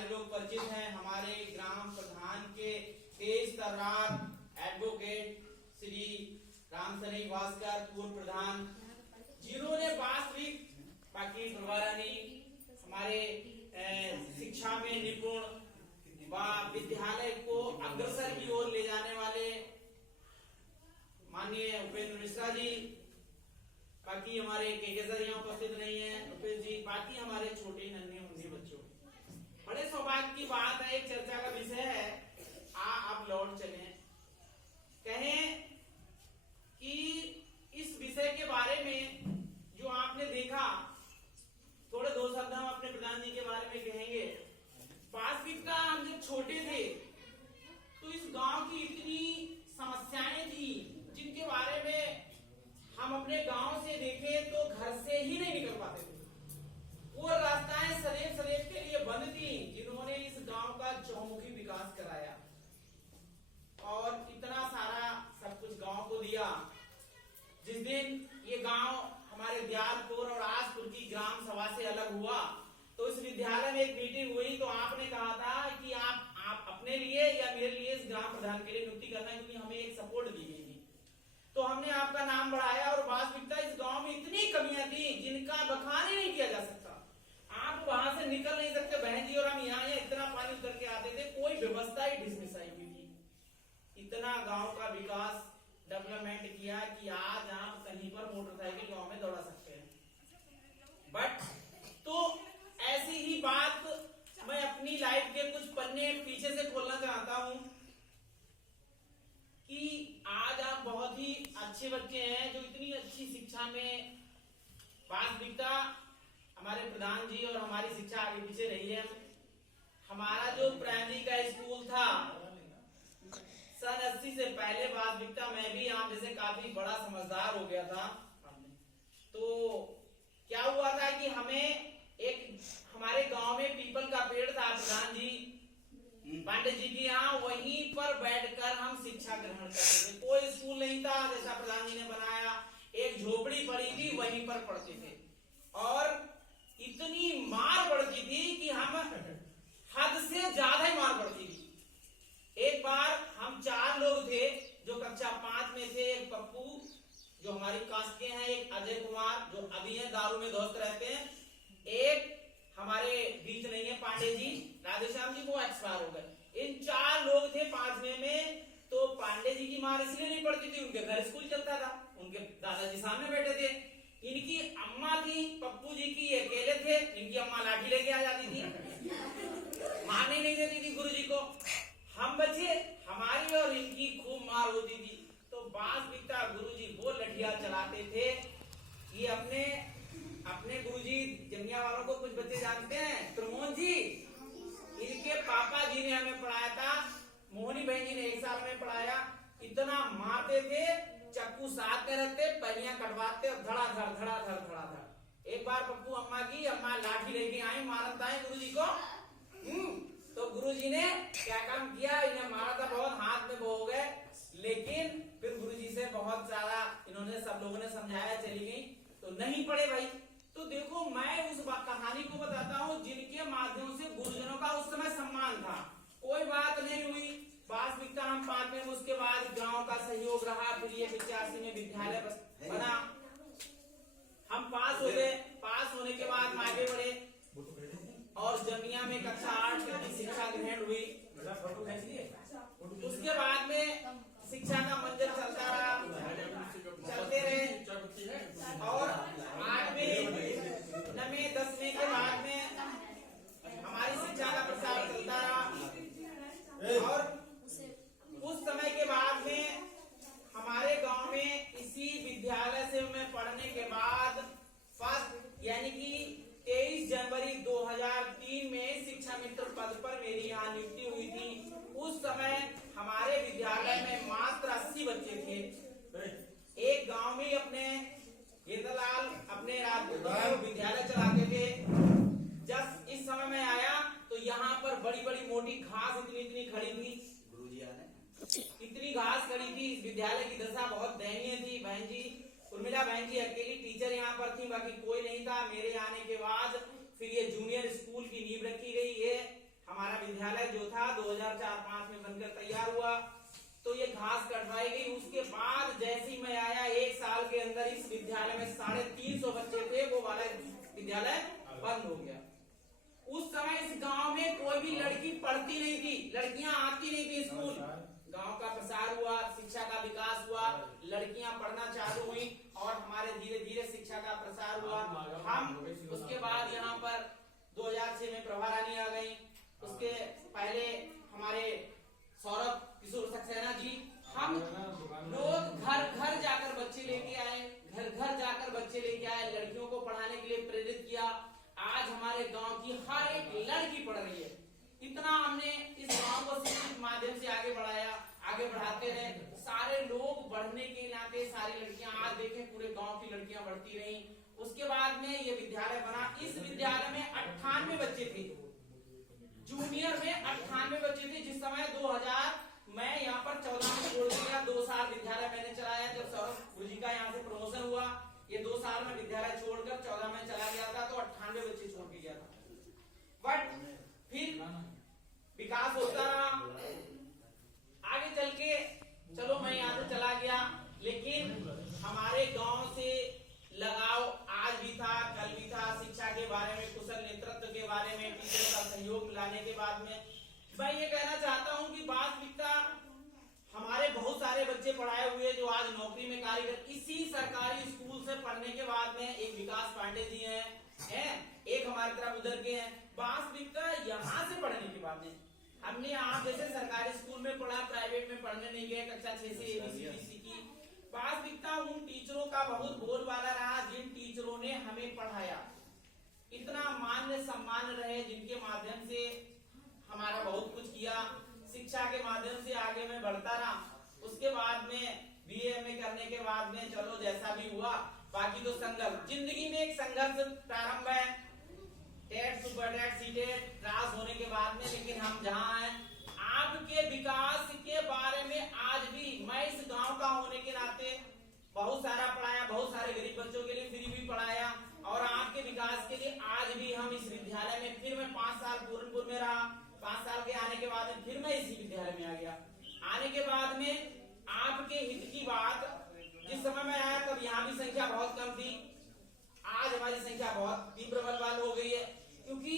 सारे लोग परिचित हैं, हमारे ग्राम प्रधान के तेज तर्रार एडवोकेट श्री रामसरी भास्कर पूर्व प्रधान, जिन्होंने वास्तविक बाकी प्रभारानी हमारे शिक्षा में निपुण व विद्यालय को अग्रसर की ओर ले जाने वाले माननीय उपेंद्र मिश्रा जी, बाकी हमारे के सर यहाँ उपस्थित नहीं है, उपेंद्र जी, बाकी हमारे छोटे नन्हे मुन्ने बच्चों, बड़े सौभाग्य की बात है, एक चर्चा का विषय है। आप लौट चले कहें कि इस विषय के बारे में जो आपने देखा, थोड़े दो शब्द हम अपने प्रधान जी के बारे में कहेंगे। वास्तविकता हम जब छोटे थे तो इस गांव की इतनी समस्याएं थी जिनके बारे में हम अपने गांव से देखें तो घर से ही नहीं निकल पाते थे। वो रास्ताएं सदैव के लिए बंद थी जिन्होंने इस गांव का चौमुखी विकास कराया और इतना सारा सब कुछ गांव को दिया। जिस दिन ये गांव हमारे दियारपुर और आसपुर की ग्राम सभा से अलग हुआ तो इस विद्यालय में एक मीटिंग हुई, तो आपने कहा था कि आप अपने लिए या मेरे लिए इस ग्राम प्रधान के लिए नियुक्ति करना है, क्योंकि हमें एक सपोर्ट दी गई थी। तो हमने आपका नाम बढ़ाया और वास्तविकता इस गांव में इतनी कमियां थी जिनका बखान ही नहीं किया जा सकता। आप वहां से निकल नहीं सकते बहन जी, और हम यहाँ इतना पानी उतर के आते थे, कोई व्यवस्था ही डिसमिसाई हुई थी। इतना गांव का विकास डेवलपमेंट किया कि आज आप कहीं पर मोटरसाइकिल गांव में दौड़ा सकते हैं। बट तो ऐसी ही बात मैं अपनी लाइफ के कुछ पन्ने पीछे से खोलना चाहता हूं कि आज आप बहुत ही अच्छे बच्चे हैं जो इतनी अच्छी शिक्षा में वास्तविकता हमारे प्रधान जी और हमारी शिक्षा आगे पीछे रही है। हमारा जो प्राइमरी का स्कूल था सन 80 से पहले, वास्तविकता मैं भी आप जैसे काफी बड़ा समझदार हो गया था। तो क्या हुआ था कि हमें एक हमारे गांव में पीपल का पेड़ था, प्रधान जी पांडे जी की यहाँ, वहीं पर बैठकर हम शिक्षा ग्रहण करते थे। कोई स्कूल नहीं था जैसा प्रधान जी ने बनाया, एक झोपड़ी पड़ी थी वहीं पर पढ़ते थे और इतनी मार पड़ती थी कि हम हद से ज्यादा ही मार पड़ती थी। एक बार हम 4 लोग थे जो कक्षा 5 में थे, एक पप्पू जो हमारी कास्ट के हैं, एक अजय कुमार जो अभी है दारू में दोस्त रहते हैं, एक हमारे बीच नहीं है पांडे जी, राधेश्याम जी, वो एक्सपायर हो गए। इन 4 लोग थे 5वें में। तो पांडे जी की मार इसलिए नहीं पड़ती थी, उनके घर स्कूल चलता था, उनके दादाजी सामने बैठे थे। इनकी अम्मा थी, पप्पू जी की अकेले थे, इनकी अम्मा लाठी लेके आ जाती थी, मारने नहीं देती थी गुरुजी को। हम बच्चे, हमारी और इनकी खूब मार होती थी। तो वास्तविकता गुरुजी वो लठिया चलाते थे कि अपने गुरुजी जमिया वालों को कुछ बच्चे जानते हैं, प्रमोद जी, इनके पापा जी ने हमें पढ़ाया था, मोहनी बहन जी ने 1 साल में पढ़ाया। इतना मारते थे, चक्कू साथ में रखते, पहिया कटवाते और धड़ाधड़। एक बार पप्पू अम्मा लाठी लेके आई, मारता है गुरुजी को। तो गुरुजी ने क्या काम किया, इन्हें मारा था बहुत, हाथ में वो हो गए, लेकिन फिर गुरुजी से बहुत सारा इन्होंने सब लोगों ने समझाया, चली गई तो नहीं पढ़े भाई। तो देखो मैं उस कहानी को बताता हूँ जिनके माध्यम से गुरुजनों का उस समय सम्मान था। कोई बात नहीं हुई, वास्तविकता हम 5 में, उसके बाद गांव का सहयोग रहा, फिर ये 85 में विद्यालय बना, हम पास हो गए। पास होने के बाद आगे बढ़े और जमिया में कक्षा 8 तक की शिक्षा ग्रहण हुई। उसके बाद में शिक्षा का मंजर चलता रहा, चलते रहे और 8वें 9वें 10वें के बाद में हमारी शिक्षा का प्रसार चलता रहा। और उस समय के बाद में हमारे गांव में इसी विद्यालय से मैं पढ़ने के बाद फर्स्ट यानी कि 23 जनवरी 2003 में शिक्षा मित्र पद पर मेरी यहाँ नियुक्ति हुई थी। उस समय हमारे विद्यालय में मात्र 80 बच्चे थे। एक गांव में अपने गेंदलाल अपने विद्यालय चलाते थे। जब इस समय में आया तो यहाँ पर बड़ी बड़ी मोटी घास इतनी खड़ी थी, गुरुजी आने इतनी घास खड़ी थी। इस विद्यालय की दशा बहुत दयनीय थी। बहन जी उर्मिला बहन जी अकेली टीचर यहाँ पर थी, बाकी कोई नहीं था। मेरे आने के बाद फिर ये जूनियर स्कूल की नींव रखी गई है। बंद हो गया। उस समय इस गांव में कोई भी लड़की पढ़ती नहीं थी, लड़कियां आती नहीं थी स्कूल। गांव का प्रसार हुआ, शिक्षा का विकास हुआ, लड़कियां पढ़ना चालू हुई और हमारे धीरे धीरे शिक्षा का प्रसार हुआ। हम उसके बाद यहाँ पर 2006 में प्रभा रानी आ गई। उसके पहले हमारे सौरभ किशोर सक्सेना जी, हम लोग घर घर जाकर बच्चे लेके आए, घर घर जाकर बच्चे लेके आए, लड़कियों को पढ़ाने के लिए प्रेरित किया। आज हमारे गांव की हर एक लड़की पढ़ रही है। इतना हमने इस गांव को शिक्षित माध्यम से आगे बढ़ाया, आगे बढ़ाते रहे। सारे लोग बढ़ने के नाते सारी लड़कियां, आज देखें पूरे गांव की लड़कियां बढ़ती रही। उसके बाद में ये विद्यालय बना। इस विद्यालय में 98 बच्चे थे, जूनियर में 98 बच्चे थे। जिस समय 2000 मैं यहाँ पर 14 में छोड़ दिया, 2 साल विद्यालय मैंने चलाया। जब सौरभ गुरुजी का यहाँ से प्रमोशन हुआ, ये 2 साल में विद्यालय छोड़कर 14 में चला गया था, तो 98 बच्चे छोड़ के गया था। बट फिर विकास होता रहा, आगे चल के चलो मैं यहाँ से चला गया, लेकिन हमारे गांव से लगाव आज भी था, कल भी था। शिक्षा के बारे में, कुशल नेतृत्व के बारे में, टीचरों का सहयोग लाने के बाद में मैं ये कहना चाहता हूँ कि वास्तविकता हमारे बहुत सारे बच्चे पढ़ाए हुए जो आज नौकरी में कार्यरत, इसी सरकारी स्कूल से पढ़ने के बाद में एक विकास पांडे जी हैं, एक हमारी तरफ उधर के हैं। वास्तविकता यहाँ से पढ़ने के बाद में हमने आप जैसे सरकारी स्कूल में पढ़ा, प्राइवेट में पढ़ने नहीं गए, कक्षा 6 से एबीसी की। वास्तविकता उन टीचरों का बहुत बोलबाला रहा जिन टीचरों ने हमें पढ़ाया, इतना मान्य सम्मान रहे, जिनके माध्यम से हमारा बहुत कुछ किया। शिक्षा के माध्यम से आगे मैं बढ़ता रहा। उसके बाद में बीए में करने के बाद में चलो जैसा भी हुआ, बाकी तो संघर्ष, जिंदगी में एक संघर्ष प्रारंभ है। टेट, सुपर टेट, सीटेट पास होने के बाद में, लेकिन हम जहाँ हैं, आपके विकास के बारे में आज भी मैं इस गांव का होने के नाते बहुत सारा पढ़ाया, बहुत सारे गरीब बच्चों के लिए फ्री भी पढ़ाया, और आपके विकास के लिए आज भी हम इस विद्यालय में, फिर मैं 5 साल पूरनपुर में रहा। 5 साल के आने के बाद में फिर मैं इसी विद्यालय में आ गया। आने के बाद में आपके हित की बात, जिस समय मैं आया तब यहाँ भी संख्या बहुत कम थी, आज हमारी संख्या बहुत ही प्रबल हो गई है, क्योंकि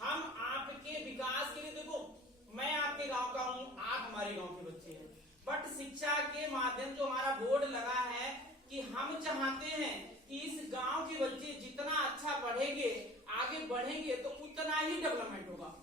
हम आपके विकास के लिए, देखो मैं आपके गांव का हूँ, आप हमारे गांव के बच्चे हैं, बट शिक्षा के माध्यम जो हमारा बोर्ड लगा है कि हम चाहते हैं कि इस गांव के बच्चे जितना अच्छा पढ़ेंगे, आगे बढ़ेंगे, तो उतना ही डेवलपमेंट होगा।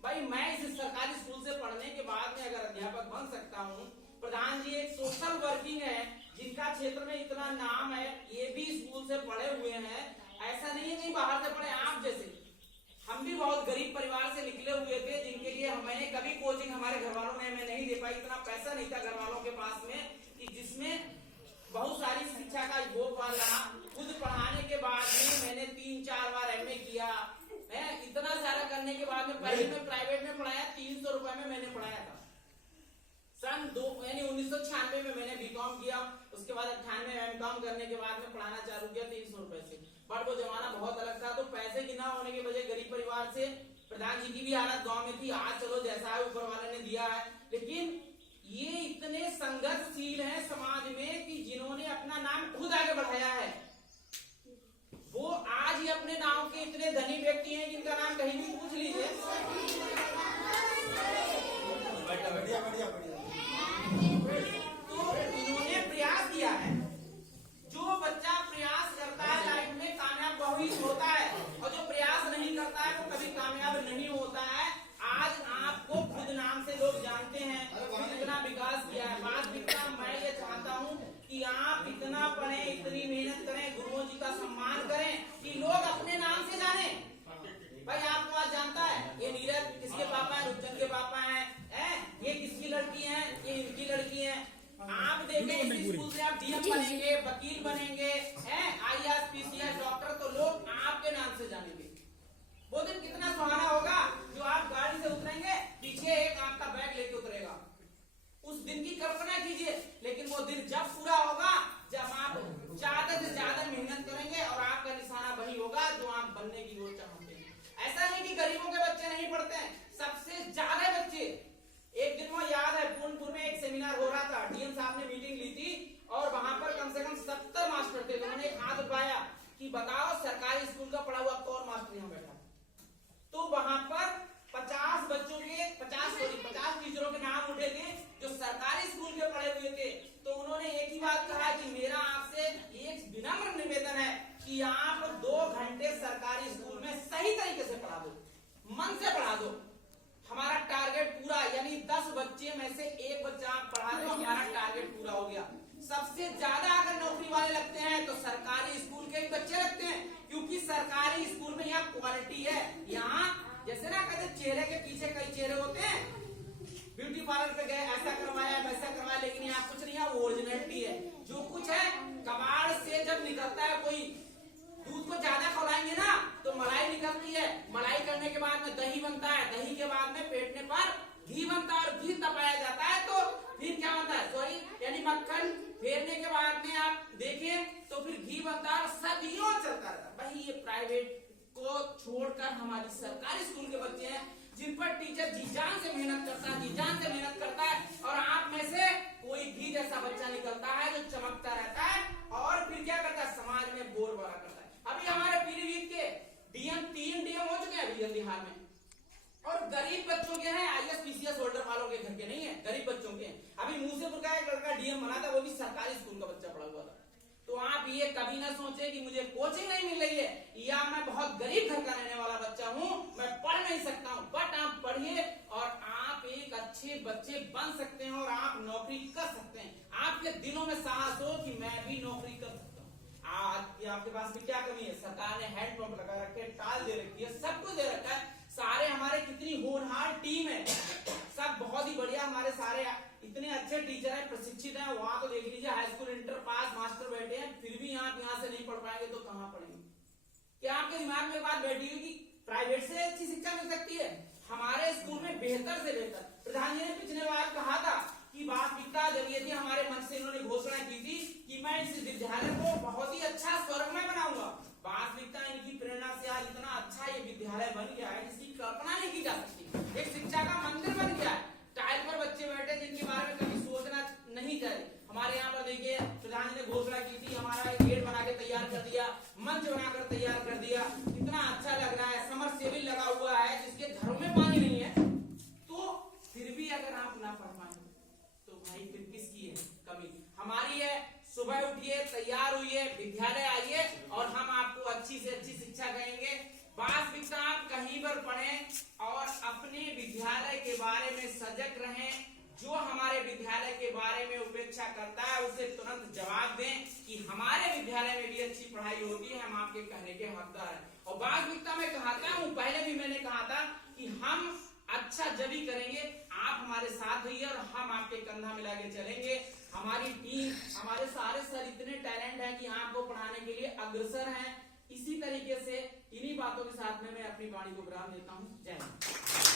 भाई मैं इस सरकारी स्कूल से पढ़ने के बाद में अगर अध्यापक बन सकता हूँ, प्रधान जी एक सोशल वर्किंग है जिनका क्षेत्र में इतना नाम है, ये भी स्कूल से पढ़े हुए हैं। ऐसा नहीं है कि बाहर से पढ़े, आप जैसे हम भी बहुत गरीब परिवार से निकले हुए थे, जिनके लिए मैंने कभी कोचिंग हमारे घर वालों ने हमें नहीं दे पाई, इतना पैसा नहीं था घर वालों के पास में कि जिसमें बहुत सारी शिक्षा का भोपाल रहा। खुद पढ़ाने के बाद में मैंने 3-4 बार एमए किया है। इतना सारा करने के बाद में पहले मैं प्राइवेट में पढ़ाया, 300 रुपए में मैंने पढ़ाया था। सन 1996 में मैंने बीकॉम किया, उसके बाद 98 में एमकॉम करने के बाद में पढ़ाना चालू किया 300 रुपए से। बट वो जमाना बहुत अलग था, तो पैसे की ना होने की वजह गरीब परिवार से, प्रधान जी की भी हालत गांव में थी। आज चलो जैसा है ऊपर वाले ने दिया है, लेकिन ये इतने संघर्षशील हैं समाज में कि जिन्होंने अपना नाम खुद आगे बढ़ाया है, वो आज ही अपने नाम के इतने धनी व्यक्ति हैं जिनका नाम कहीं भी पूछ लीजिए। तो इन्होंने प्रयास किया है। जो बच्चा प्रयास करता है लाइफ में कामयाब वही होता है, और जो प्रयास नहीं करता है वो कभी कामयाब नहीं होता है। आज आपको खुद नाम से लोग जानते हैं, इतना विकास किया है। वास्तविकता मैं ये चाहता हूँ कि आप इतना पढ़ें, इतनी मेहनत करें, गुरुओं जी का सम्मान करें कि लोग अपने नाम से जाने। भाई आपको आज जानता है ये नीरज किसके पापा है, रुचन के पापा हैं, ये किसकी लड़की है, ये इनकी लड़की है। आप देखें इस स्कूल से आप डीएम बनेंगे, वकील बनेंगे, आईएएस, पीसीएस, डॉक्टर, तो लोग आपके नाम से जानेंगे। वो दिन कितना सुहाना होगा जो आप गाड़ी से उतरेंगे, पीछे एक आपका बैग लेके उतरेगा। उस दिन की कल्पना कीजिए। लेकिन वो दिन जब पूरा होगा जब आप ज्यादा से ज्यादा मेहनत करेंगे और आपका निशाना वही होगा जो आप बनने की ओर चाहते हैं। ऐसा नहीं कि गरीबों के बच्चे नहीं पढ़ते हैं, सबसे ज्यादा बच्चे। एक दिन वो याद है पूर्णपुर में एक सेमिनार हो रहा था, डीएम साहब ने मीटिंग ली थी और वहां पर कम से कम 70 मास्टर थे। उन्होंने एक हाथ उठाया कि बताओ सरकारी स्कूल का पढ़ा हुआ कौन मास्टर यहाँ बैठा, तो वहां पर 50 बच्चों के 50 टीचरों के नाम उठे थे जो सरकारी स्कूल के पढ़े हुए थे। तो उन्होंने एक ही बात कहा कि मेरा आपसे एक विनम्र निवेदन है कि आप 2 घंटे सरकारी स्कूल में सही तरीके से पढ़ा दो, मन से पढ़ा दो। हमारा टारगेट पूरा, यानी 10 बच्चे में से 1 बच्चा आप पढ़ा दो, हमारा टारगेट पूरा हो गया। सबसे ज्यादा अगर नौकरी वाले लगते हैं तो सरकारी स्कूल के ही बच्चे लगते हैं, क्योंकि सरकारी स्कूल में यहाँ क्वालिटी है। यहाँ जैसे ना कहते चेहरे के पीछे कई चेहरे होते हैं, ब्यूटी पार्लर पे गए ऐसा करवाया वैसा करवाया, लेकिन यहाँ कुछ नहीं है, वो ओरिजिनलिटी है। जो कुछ है कबाड़ से जब निकलता है, कोई दूध को ज्यादा खिलाएंगे ना तो मलाई निकलती है, मलाई करने के बाद में दही बनता है, दही के बाद में पेटने पर घी बनता है, और घी तपाया जाता है तो फिर क्या बनता है, सॉरी यानी मक्खन फेरने के बाद में आप देखें तो फिर घी बनता है, सदियों चलता रहता है। भाई ये प्राइवेट को छोड़कर हमारी सरकारी स्कूल के बच्चे हैं जिन पर टीचर जी जान से मेहनत करता है, और आप में से कोई घी जैसा बच्चा निकलता है जो चमकता रहता है और फिर क्या करता है, समाज में बोलबाला करता है। अभी हमारे पीलीभीत के डीएम 3 डीएम हो चुके हैं अभी बिहार में, और गरीब बच्चों के हैं, आईएएस पीसीएस होल्डर वालों के घर के नहीं है, गरीब बच्चों के हैं। अभी मूसेपुर का एक लड़का डीएम बना था, वो भी सरकारी स्कूल का बच्चा पढ़ा हुआ था। तो आप ये कभी ना सोचे कि मुझे कोचिंग नहीं मिल रही है या मैं बहुत गरीब घर का रहने वाला बच्चा हूँ, मैं पढ़ नहीं सकता हूँ। बट आप पढ़िए और आप एक अच्छे बच्चे बन सकते हैं और आप नौकरी कर सकते हैं। आपके दिलों में साहस हो कि मैं भी नौकरी कर सकता हूँ। आज आपके पास भी क्या कमी है, सरकार ने हैंडपंप लगा रखे, टाल दे रखी है, सब कुछ दे रखा है। सारे हमारे कितनी होनहार टीम है, सब बहुत ही बढ़िया, हमारे सारे इतने अच्छे टीचर हैं, प्रशिक्षित हैं। वहां तो देख लीजिए high school inter pass master बैठे हैं, फिर भी आप यहाँ से नहीं पढ़ पाएंगे तो कहाँ पढ़ेंगे? क्या आपके दिमाग में बात बैठी हुई कि प्राइवेट से अच्छी शिक्षा मिल सकती है? हमारे स्कूल में बेहतर से बेहतर, प्रधान जी ने पिछले बार कहा था कि वास्तविकता जब ये थी, हमारे मन से इन्होंने घोषणा की थी कि मैं इस विद्यालय को बहुत ही अच्छा स्वर्गमय बनाऊंगा। वास्तविकता इनकी प्रेरणा से आज इतना अच्छा ये विद्यालय बन गया है जिसकी कल्पना नहीं की जा सकती। एक शिक्षा का मंदिर बन गया है, टाइल पर बच्चे बैठे जिनके बारे में कभी सोचना नहीं चाहिए। हमारे यहाँ पर देखिए प्रधान जी ने घोषणा की थी, हमारा एक गेट बना के तैयार कर दिया, मंच बनाकर तैयार कर दिया, कितना अच्छा लग रहा है। समर सेविल लगा हुआ है जिसके घरों में पानी नहीं है, तो फिर भी अगर आप ना पढ़ पाए तो भाई फिर किसकी है कमी? हमारी है। सुबह उठिए, तैयार हुई, विद्यालय आइए और हम आपको अच्छी से अच्छी शिक्षा देंगे। वास्तविकता आप कहीं पर पढ़ें और अपने विद्यालय के बारे में सजग रहें। जो हमारे विद्यालय के बारे में उपेक्षा करता है उसे तुरंत जवाब दें कि हमारे विद्यालय में भी अच्छी पढ़ाई होती है, हम आपके कहने के हकदार हैं। और वास्तविकता में कहता हूँ, पहले भी मैंने कहा था कि हम अच्छा जब ही करेंगे आप हमारे साथ रहिए और हम आपके कंधा मिला के चलेंगे। हमारी टीम, हमारे सारे सर इतने टैलेंट है कि आपको पढ़ाने के लिए अग्रसर हैं। इसी तरीके से इन्हीं बातों के साथ में मैं अपनी वाणी को विराम देता हूँ। जय हिंद।